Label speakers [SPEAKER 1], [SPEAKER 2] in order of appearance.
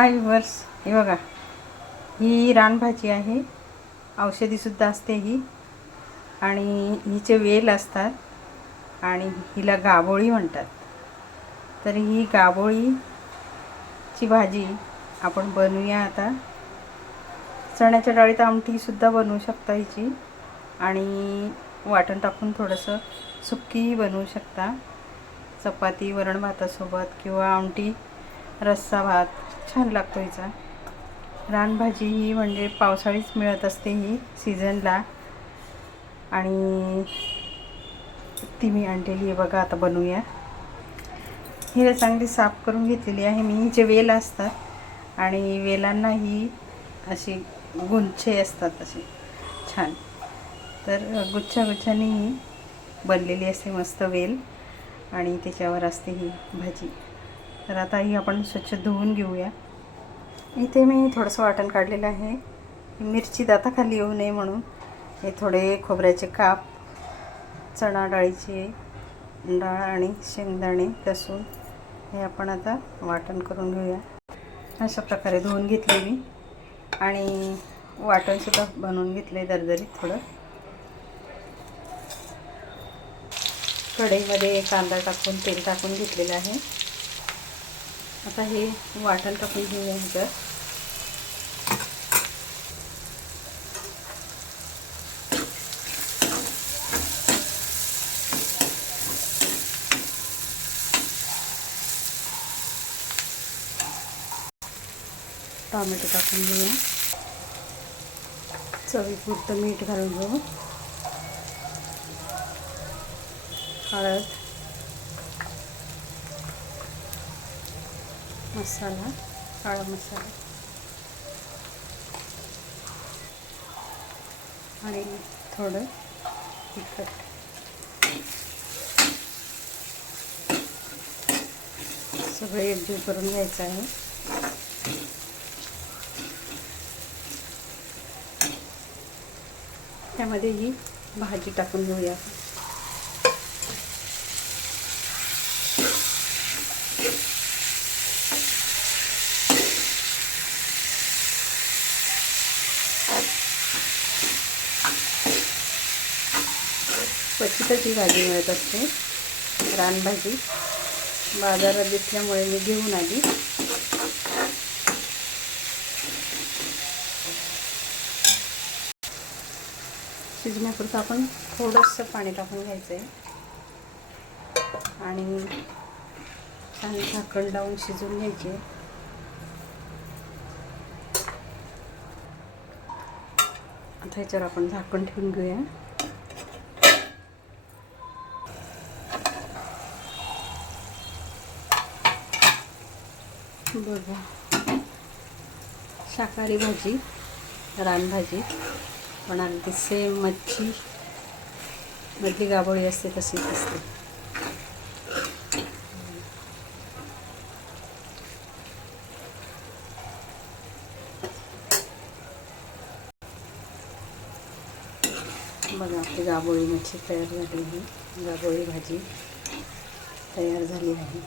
[SPEAKER 1] हाय वर्स हे बघा ही रानभाजी आहे. औषधीसुद्धा असते ही. आणि हिचे वेल असतात आणि हिला गाबोळी म्हणतात. तर ही गाबोळीची भाजी आपण बनवूया आता. चण्याच्या डाळीत आमटीसुद्धा बनवू शकता हिची. आणि वाटण टाकून थोडंसं सुक्कीही बनवू शकता. चपाती वरण भातासोबत किंवा आमटी रस्सा भात. छान लागतो हिचा. रानभाजी ही म्हणजे पावसाळीच मिळत असते ही सीझनला. आणि ती मी आणलेली आहे बघा आता बनवूया. हिला चांगली साफ करून घेतलेली आहे मी. जे वेल असतात आणि वेलांना ही अशी गुंछे असतात असे. छान. तर गुच्छा गुच्छाने ही बनलेली असते मस्त वेल. आणि त्याच्यावर असते ही भाजी. तर आता ही आपण स्वच्छ धुवून घेऊया. इथे मी थोडंसं वाटण काढलेलं आहे. मिरची दाताखाली येऊ नये म्हणून. हे थोडे खोबऱ्याचे काप चणा डाळीचे डाळ आणि शेंगदाणे लसूण हे आपण आता वाटण करून घेऊया. अशा प्रकारे धुवून घेतले मी. आणि वाटणसुद्धा बनवून घेतले दरदरीत थोडं. कढईमध्ये कांदा टाकून तेल टाकून घेतलेलं आहे. आता हे वाटण टाकून घेऊया ह्याच्यात टॉमॅटो टाकून घेऊया चवीपुरतं मीठ घालून घेऊ. हळद. मसाला काळा मसाला. आणि थोडं तिखट. सगळं एकजीव करून घ्यायचं आहे. त्यामध्ये ही भाजी टाकून घेऊया क्वचितच ही भाजी मिळत असते. रानभाजी. बाजारात दिसल्यामुळे मी घेऊन आली. शिजण्यापुरतं आपण थोडंसं पाणी टाकून घ्यायचं आहे आणि छान झाकण लावून शिजवून घ्यायचे. आता ह्याच्यावर आपण झाकण ठेवून घेऊया. बघा. शाकाहारी भाजी रानभाजी पण अगदी सेम मच्छी. मधली गाबोळी असते तशीच असते. बघा आपली गाबोळी मच्छी तयार झाली आहे. गाबोळी भाजी तयार झाली आहे.